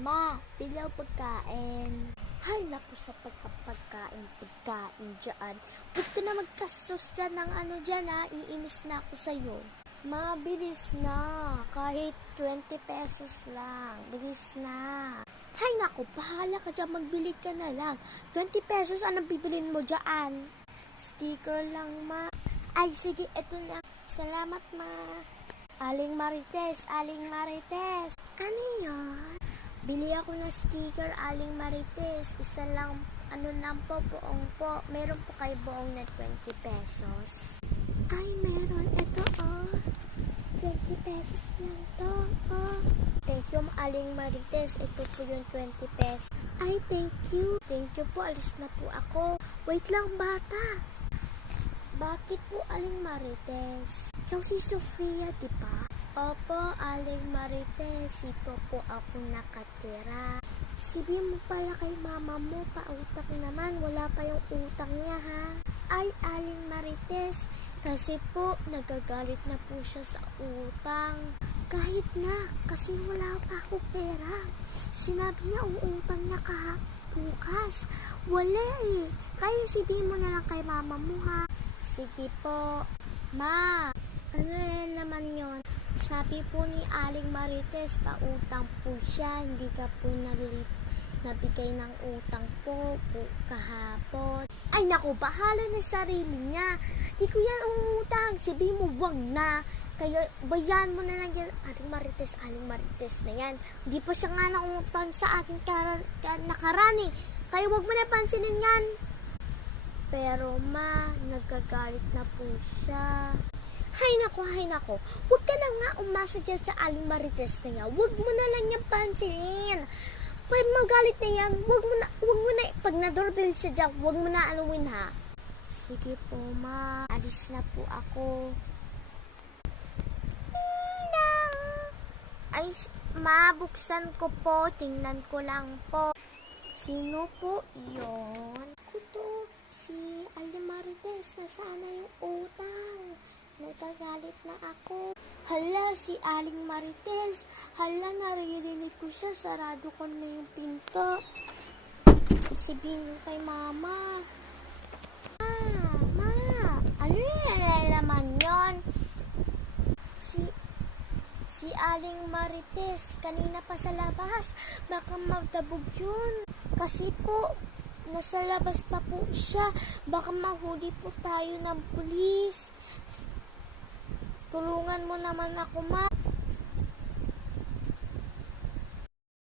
Ma, bilaw pagkain. Hay naku sa pagkain dyan. Huwag ka na magkastos dyan ng ano dyan ha. Iinis na ako sa'yo. Ma, bilis na. Kahit 20 pesos lang. Bilis na. Hay naku, bahala ka dyan. Magbili ka na lang. 20 pesos, anong bibilin mo dyan? Sticker lang, ma. Ay, sige, eto na. Salamat, ma. Aling Marites. Ano yan? Bili ako ng sticker, Aling Marites. Isa lang, ano lang po, buong po. Meron po kayo buong na 20 pesos. Ay, meron. Ito, 20 pesos lang to, Thank you, Aling Marites. Ito po yung 20 pesos. Ay, thank you. Thank you po. Alis na po ako. Wait lang, bata. Bakit po, Aling Marites? Ikaw si Sofia, di ba? Opo, Aling Marites. Ito po ako nakatira. Sabihin mo pala kay mama mo, pautang naman. Wala pa yung utang niya, ha? Ay, Aling Marites. Kasi po, nagagalit na po siya sa utang. Kahit na, kasi wala pa ako pera. Sinabi niya, uutang niya bukas. Wala eh. Kaya sabihin mo na lang kay mama mo, ha? Sige po. Ma, ano naman yon? Sabi po ni Aling Marites, pautang po siya, hindi ka po nabigay ng utang po kahapon. Ay naku, bahala na sarili niya. Di ko yan umutang. Sabi mo, wag na. Kaya bayan mo na lang yan. Aling Marites na yan. Hindi pa siya nga naumutang sa akin nakarani. Kaya wag mo na pansinin yan. Pero ma, nagagalit na po siya. Hay nako. Huwag ka na nga umasa dyan sa Aling Marites na yan. Huwag mo na lang yan pansinin. Pag magalit na yan, huwag mo na, pag na-doorbell siya dyan, huwag mo na anuwin ha. Sige po ma, alis na po ako. Ay, ma, buksan ko po, tingnan ko lang po. Sino po yun? Kuto, si Aling Marites, nasaan na yung utang? Nagagalit na ako. Hala, si Aling Marites. Hala, naririnig ko siya. Sarado ko na yung pinto. Sabihin ko kay mama. Ma, ano yan naman yun? Si Aling Marites, kanina pa sa labas. Baka magdabog yun. Kasi po, nasa labas pa po siya. Baka mahuli po tayo ng pulis. Tulungan mo naman ako, ma.